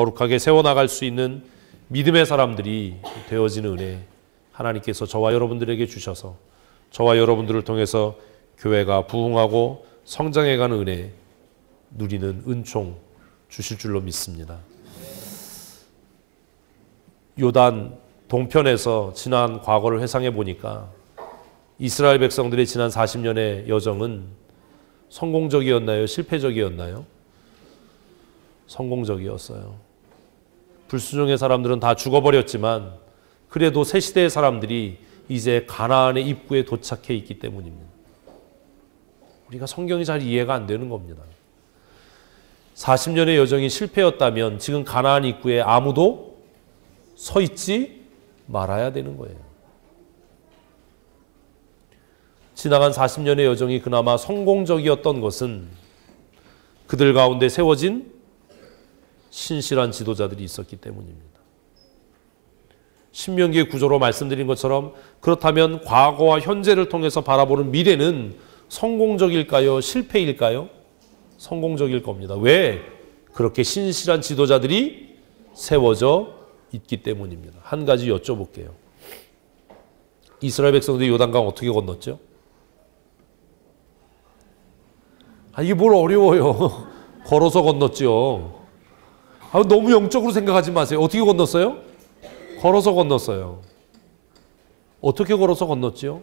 거룩하게 세워나갈 수 있는 믿음의 사람들이 되어지는 은혜 하나님께서 저와 여러분들에게 주셔서 저와 여러분들을 통해서 교회가 부흥하고 성장해가는 은혜 누리는 은총 주실 줄로 믿습니다. 요단 동편에서 지난 과거를 회상해 보니까 이스라엘 백성들의 지난 40년의 여정은 성공적이었나요? 실패적이었나요? 성공적이었어요. 불순종의 사람들은 다 죽어버렸지만 그래도 새 시대의 사람들이 이제 가나안의 입구에 도착해 있기 때문입니다. 우리가 성경이 잘 이해가 안 되는 겁니다. 40년의 여정이 실패였다면 지금 가나안 입구에 아무도 서 있지 말아야 되는 거예요. 지나간 40년의 여정이 그나마 성공적이었던 것은 그들 가운데 세워진 신실한 지도자들이 있었기 때문입니다. 신명기의 구조로 말씀드린 것처럼 그렇다면 과거와 현재를 통해서 바라보는 미래는 성공적일까요? 실패일까요? 성공적일 겁니다. 왜? 그렇게 신실한 지도자들이 세워져 있기 때문입니다. 한 가지 여쭤볼게요. 이스라엘 백성들이 요단강 어떻게 건넜죠? 이게 뭘 어려워요. 걸어서 건넜죠. 너무 영적으로 생각하지 마세요. 어떻게 건넜어요? 걸어서 건넜어요. 어떻게 걸어서 건넜지요?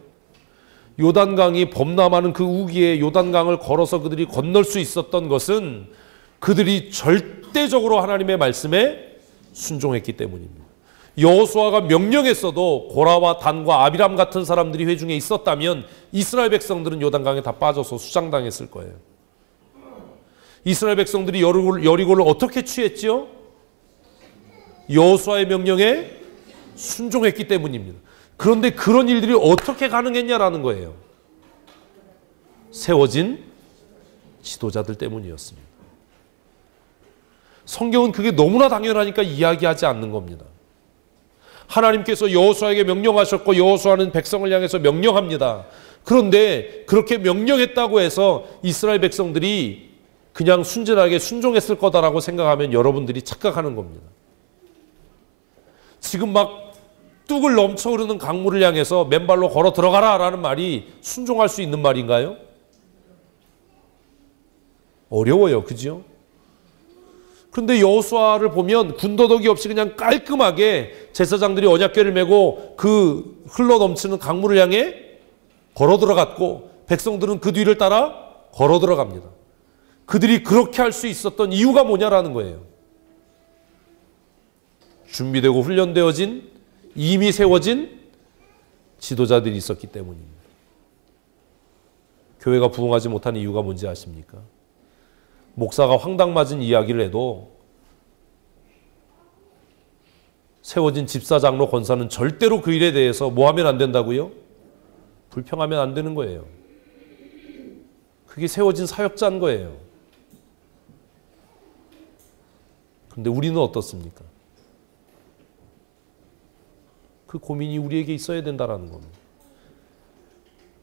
요단강이 범람하는 그 우기에 요단강을 걸어서 그들이 건널 수 있었던 것은 그들이 절대적으로 하나님의 말씀에 순종했기 때문입니다. 여호수아가 명령했어도 고라와 단과 아비람 같은 사람들이 회중에 있었다면 이스라엘 백성들은 요단강에 다 빠져서 수장당했을 거예요. 이스라엘 백성들이 여리고를 어떻게 취했지요? 여호수아의 명령에 순종했기 때문입니다. 그런데 그런 일들이 어떻게 가능했냐라는 거예요. 세워진 지도자들 때문이었습니다. 성경은 그게 너무나 당연하니까 이야기하지 않는 겁니다. 하나님께서 여호수아에게 명령하셨고 여호수아는 백성을 향해서 명령합니다. 그런데 그렇게 명령했다고 해서 이스라엘 백성들이 그냥 순진하게 순종했을 거다라고 생각하면 여러분들이 착각하는 겁니다. 지금 막 뚝을 넘쳐 흐르는 강물을 향해서 맨발로 걸어 들어가라 라는 말이 순종할 수 있는 말인가요? 어려워요. 그죠? 그런데 여호수아를 보면 군더더기 없이 그냥 깔끔하게 제사장들이 언약궤를 메고 그 흘러 넘치는 강물을 향해 걸어 들어갔고 백성들은 그 뒤를 따라 걸어 들어갑니다. 그들이 그렇게 할 수 있었던 이유가 뭐냐라는 거예요. 준비되고 훈련되어진 이미 세워진 지도자들이 있었기 때문입니다. 교회가 부흥하지 못하는 이유가 뭔지 아십니까? 목사가 황당맞은 이야기를 해도 세워진 집사장로 권사는 절대로 그 일에 대해서 뭐 하면 안 된다고요? 불평하면 안 되는 거예요. 그게 세워진 사역자인 거예요. 그런데 우리는 어떻습니까? 그 고민이 우리에게 있어야 된다는 겁니다.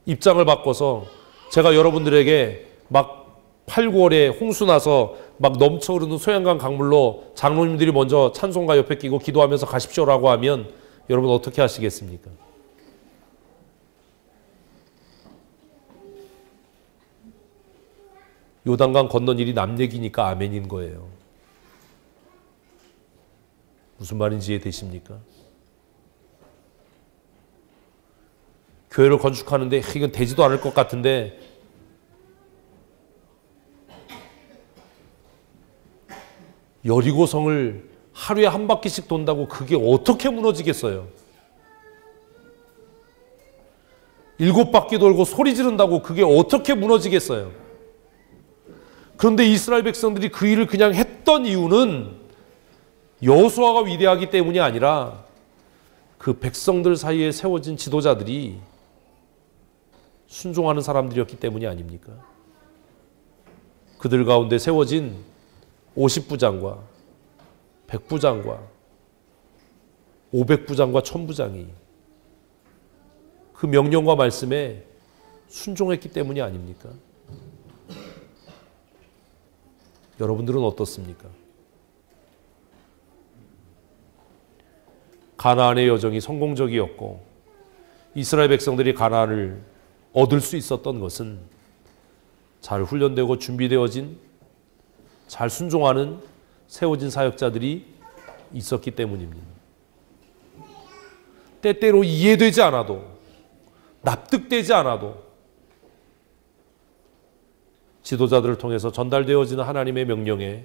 입장을 바꿔서 제가 여러분들에게 막 8, 9월에 홍수 나서 막 넘쳐 흐르는 소양강 강물로 장로님들이 먼저 찬송가 옆에 끼고 기도하면서 가십시오라고 하면 여러분 어떻게 하시겠습니까? 요단강 건넌 일이 남 얘기니까 아멘인 거예요. 무슨 말인지 이해되십니까? 교회를 건축하는데 이건 되지도 않을 것 같은데 여리고성을 하루에 한 바퀴씩 돈다고 그게 어떻게 무너지겠어요? 7바퀴 돌고 소리 지른다고 그게 어떻게 무너지겠어요? 그런데 이스라엘 백성들이 그 일을 그냥 했던 이유는 여호수아가 위대하기 때문이 아니라 그 백성들 사이에 세워진 지도자들이 순종하는 사람들이었기 때문이 아닙니까? 그들 가운데 세워진 50부장과 100부장과 500부장과 1000부장이 그 명령과 말씀에 순종했기 때문이 아닙니까? 여러분들은 어떻습니까? 가나안의 여정이 성공적이었고 이스라엘 백성들이 가나안을 얻을 수 있었던 것은 잘 훈련되고 준비되어진 잘 순종하는 세워진 사역자들이 있었기 때문입니다. 때때로 이해되지 않아도 납득되지 않아도 지도자들을 통해서 전달되어지는 하나님의 명령에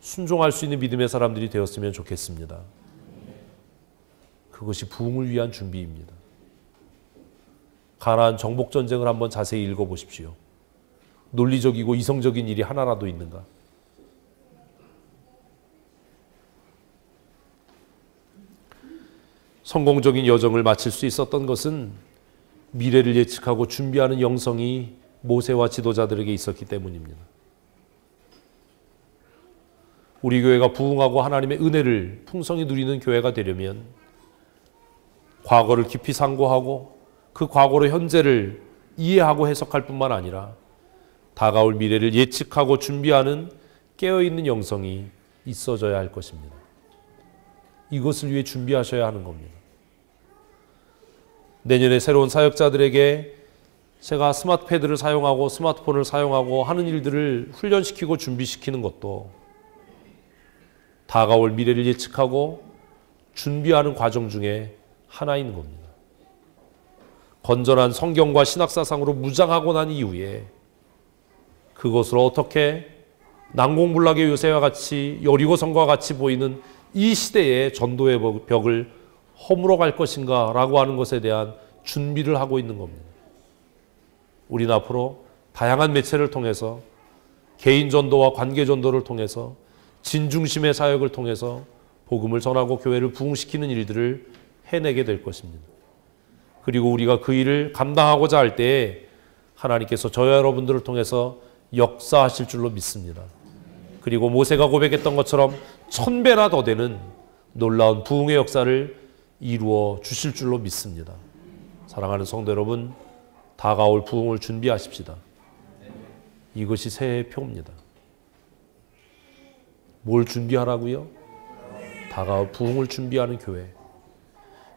순종할 수 있는 믿음의 사람들이 되었으면 좋겠습니다. 그것이 부흥을 위한 준비입니다. 가나안 정복 전쟁을 한번 자세히 읽어보십시오. 논리적이고 이성적인 일이 하나라도 있는가? 성공적인 여정을 마칠 수 있었던 것은 미래를 예측하고 준비하는 영성이 모세와 지도자들에게 있었기 때문입니다. 우리 교회가 부흥하고 하나님의 은혜를 풍성히 누리는 교회가 되려면 과거를 깊이 상고하고 그 과거로 현재를 이해하고 해석할 뿐만 아니라 다가올 미래를 예측하고 준비하는 깨어있는 영성이 있어져야 할 것입니다. 이것을 위해 준비하셔야 하는 겁니다. 내년에 새로운 사역자들에게 제가 스마트패드를 사용하고 스마트폰을 사용하고 하는 일들을 훈련시키고 준비시키는 것도 다가올 미래를 예측하고 준비하는 과정 중에 하나인 겁니다. 건전한 성경과 신학사상으로 무장하고 난 이후에 그것으로 어떻게 난공불락의 요새와 같이 여리고성과 같이 보이는 이 시대의 전도의 벽을 허물어 갈 것인가 라고 하는 것에 대한 준비를 하고 있는 겁니다. 우리는 앞으로 다양한 매체를 통해서 개인 전도와 관계 전도를 통해서 진중심의 사역을 통해서 복음을 전하고 교회를 부흥시키는 일들을 해내게 될 것입니다. 그리고 우리가 그 일을 감당하고자 할 때에 하나님께서 저와 여러분들을 통해서 역사하실 줄로 믿습니다. 그리고 모세가 고백했던 것처럼 1000배나 더 되는 놀라운 부흥의 역사를 이루어 주실 줄로 믿습니다. 사랑하는 성도 여러분, 다가올 부흥을 준비하십시다. 이것이 새해의 표입니다. 뭘 준비하라고요? 다가올 부흥을 준비하는 교회.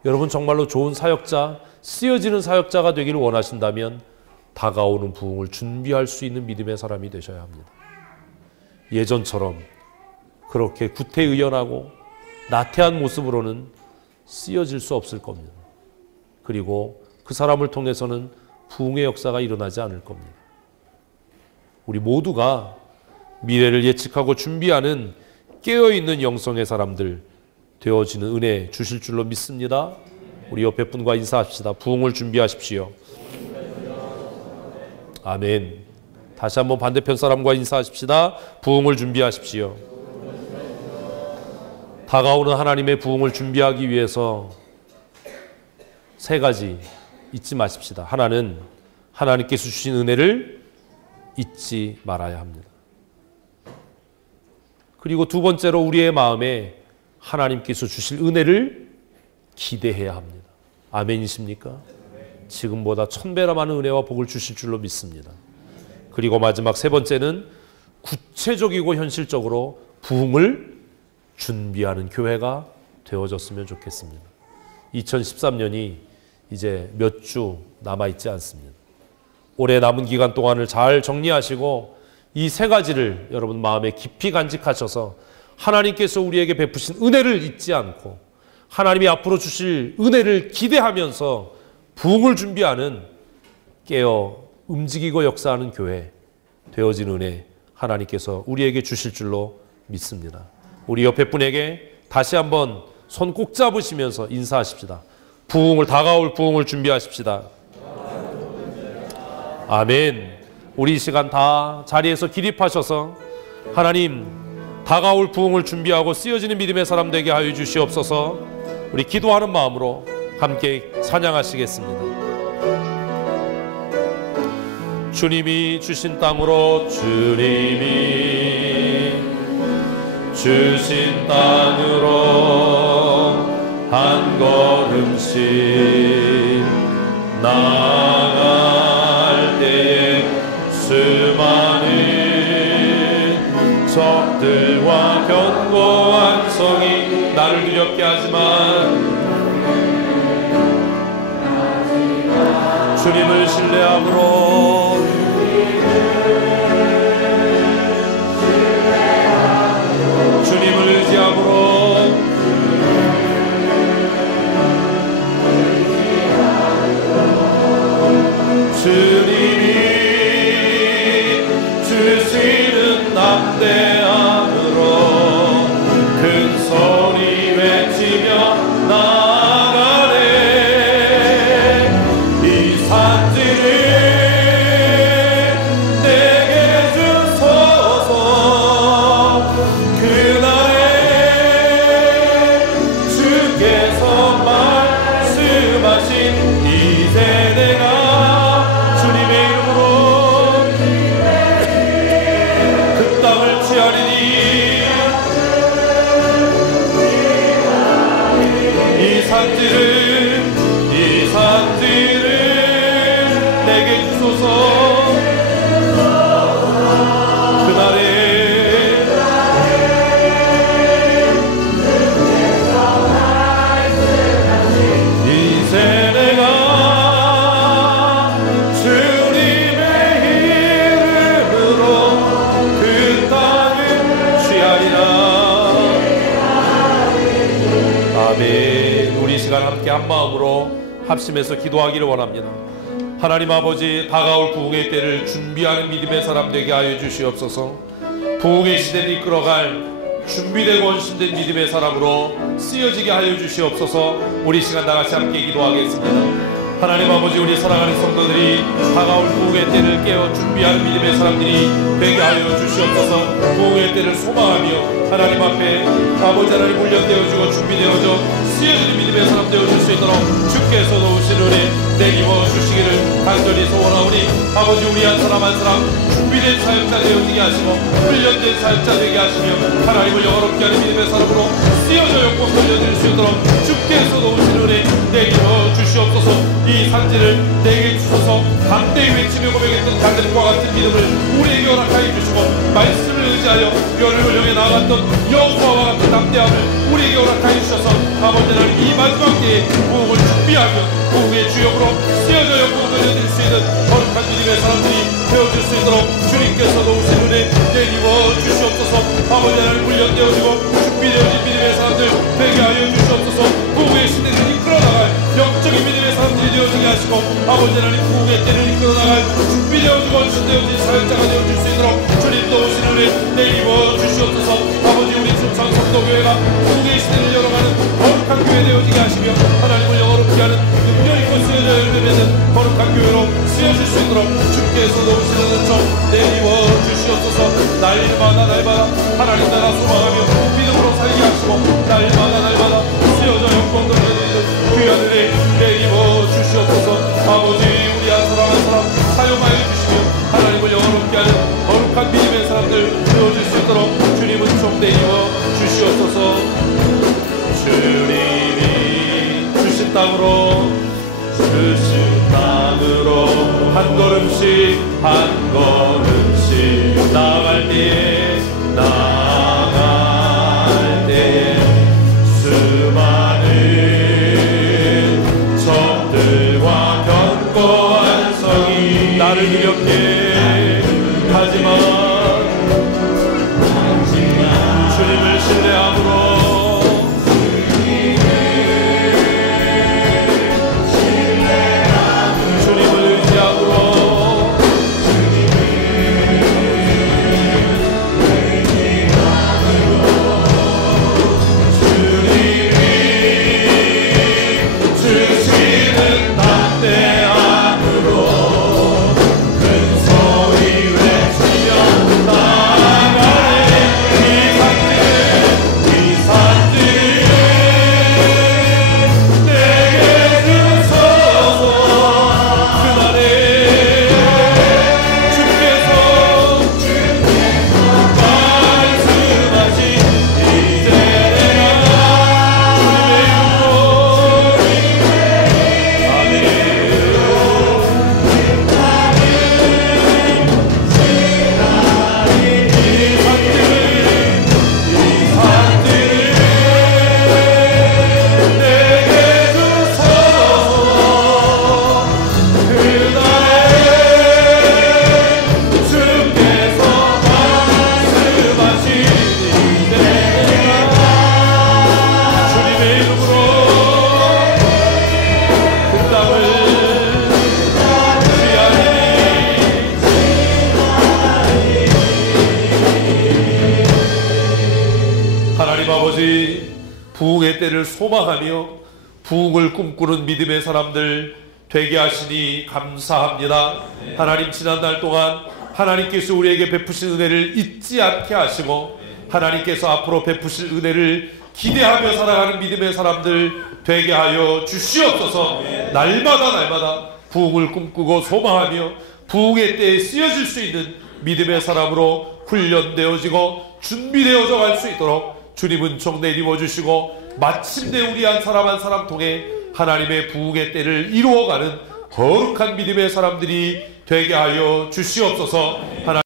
여러분 정말로 좋은 사역자, 쓰여지는 사역자가 되기를 원하신다면 다가오는 부흥을 준비할 수 있는 믿음의 사람이 되셔야 합니다. 예전처럼 그렇게 구태의연하고 나태한 모습으로는 쓰여질 수 없을 겁니다. 그리고 그 사람을 통해서는 부흥의 역사가 일어나지 않을 겁니다. 우리 모두가 미래를 예측하고 준비하는 깨어있는 영성의 사람들 되어지는 은혜 주실 줄로 믿습니다. 우리 옆에 분과 인사합시다. 부흥을 준비하십시오. 아멘. 다시 한번 반대편 사람과 인사하십시다. 부흥을 준비하십시오. 다가오는 하나님의 부흥을 준비하기 위해서 세 가지 잊지 마십시다. 하나는 하나님께서 주신 은혜를 잊지 말아야 합니다. 그리고 두 번째로 우리의 마음에 하나님께서 주실 은혜를 기대해야 합니다. 아멘이십니까? 지금보다 1000배나 많은 은혜와 복을 주실 줄로 믿습니다. 그리고 마지막 세 번째는 구체적이고 현실적으로 부흥을 준비하는 교회가 되어졌으면 좋겠습니다. 2013년이 이제 몇 주 남아있지 않습니다. 올해 남은 기간 동안을 잘 정리하시고 이 세 가지를 여러분 마음에 깊이 간직하셔서 하나님께서 우리에게 베푸신 은혜를 잊지 않고 하나님이 앞으로 주실 은혜를 기대하면서 부흥을 준비하는 깨어 움직이고 역사하는 교회 되어진 은혜 하나님께서 우리에게 주실 줄로 믿습니다. 우리 옆에 분에게 다시 한번 손 꼭 잡으시면서 인사하십시다. 다가올 부흥을 준비하십시다. 아멘. 우리 이 시간 다 자리에서 기립하셔서 하나님 다가올 부흥을 준비하고 쓰여지는 믿음의 사람 되게 하여 주시옵소서. 우리 기도하는 마음으로 함께 찬양하시겠습니다. 주님이 주신 땅으로 주님이 주신 땅으로 한 걸음씩 나아갈 때에 수많은 적들과 견고한 성이 나를 두렵게 하지만 주님을 신뢰함으로 주님을 의지함으로 주님이 주시는 담대함으로 큰 소리 외치며 나아가네. 이 산지를 내게 주소서. 그날에 주께서 말씀하신 이 세대가 이 산지를 내게 주소서. 그날에 이 세대가 주님의 이름으로 그 땅을 취하리라. 아멘. 우리 시간 함께 한 마음으로 합심해서 기도하기를 원합니다. 하나님 아버지, 다가올 부흥의 때를 준비하는 믿음의 사람 되게 하여 주시옵소서. 부흥의 시대를 이끌어갈 준비되고 원심된 믿음의 사람으로 쓰여지게 하여 주시옵소서. 우리 시간 다같이 함께 기도하겠습니다. 하나님 아버지, 우리 사랑하는 성도들이 다가올 부흥의 때를 깨어 준비하는 믿음의 사람들이 되게 하여 주시옵소서. 부흥의 때를 소망하며 하나님 앞에 아버지 하나님 훈련되어지고 준비되어져 쓰여지는 믿음의 사람 되어줄 수 있도록 주께서 도우신 은혜 내리워 주시기를 간절히 소원하오니 아버지, 우리 한 사람 한 사람 준비된 사역자 되어지게 하시고 훈련된 사역자 되게 하시며 하나님을 영원롭게 하는 믿음의 사람으로 쓰여져 영광 돌려드릴 수 있도록 주께서 도우신 은혜 내리워 주시옵소서. 이 산지를 내게 주소서. 담대히 외치며 고백했던 다들과 같은 믿음을 우리에게 허락하여 주시고 말씀을 의지하여 열을 향해 나아갔던 여호수아와 같은 담대함을 우리에게 허락하여 주셔서 아버지 하나님, 이 마지막 때에 부흥을 준비하며 부흥의 주역으로 쓰여져 영광을 돌려드릴 수 있는 거룩한 믿음의 사람들이 되어줄 수 있도록 주님께서 도우신 은혜 내리워 주시옵소서. 아버지 하나님, 훈련되어지고 준비되어진 믿음의 사람들 되게 하여 주시옵소서. 부흥의 시대를 이끌어나갈 영적인 믿음의 사람들이 되어지게 하시고 아버지 하나님, 부흥의 때를 이끌어나갈 준비되어지고 원천되어진 사역자가 되어줄 수 있도록 주님 도우신 은혜 내리워 주시옵소서. 아버지, 우리 순창성도교회가 부흥의 시대를 열어가는 거룩한 교회 되어지게 하시며 하나님을 영어롭게 하는 능력있고 쓰여져 열매 맺는 거룩한 교회로 쓰여질 수 있도록 주께서 도우시는 은총 내리워 주시옵소서. 날마다 하나님 나라 소망하며 믿음으로 살게 하시고 날마다 쓰여져 영광 돌려드리는 귀한 은혜 내리워 주시옵소서. 아버지, 우리 한 사람 한 사람 사용하여 주시며 하나님을 영어롭게 하는 거룩한 믿음의 사람들 되어질 수 있도록 주님은 총 내리워 주시옵소서. 주님이 주신 땅으로 한 걸음씩 나아갈 때에 수많은 적들과 견고한 성이 나를 두렵게 하지만 주님을 신뢰함으로 주님을 의지함으로 아버지, 부흥의 때를 소망하며 부흥을 꿈꾸는 믿음의 사람들 되게 하시니 감사합니다. 하나님, 지난날 동안 하나님께서 우리에게 베푸신 은혜를 잊지 않게 하시고 하나님께서 앞으로 베푸실 은혜를 기대하며 살아가는 믿음의 사람들 되게 하여 주시옵소서. 날마다 부흥을 꿈꾸고 소망하며 부흥의 때에 쓰여질 수 있는 믿음의 사람으로 훈련되어지고 준비되어져 갈 수 있도록 주님은 종 내리워 주시고 마침내 우리 한 사람 통해 하나님의 부흥의 때를 이루어가는 거룩한 믿음의 사람들이 되게 하여 주시옵소서. 하나님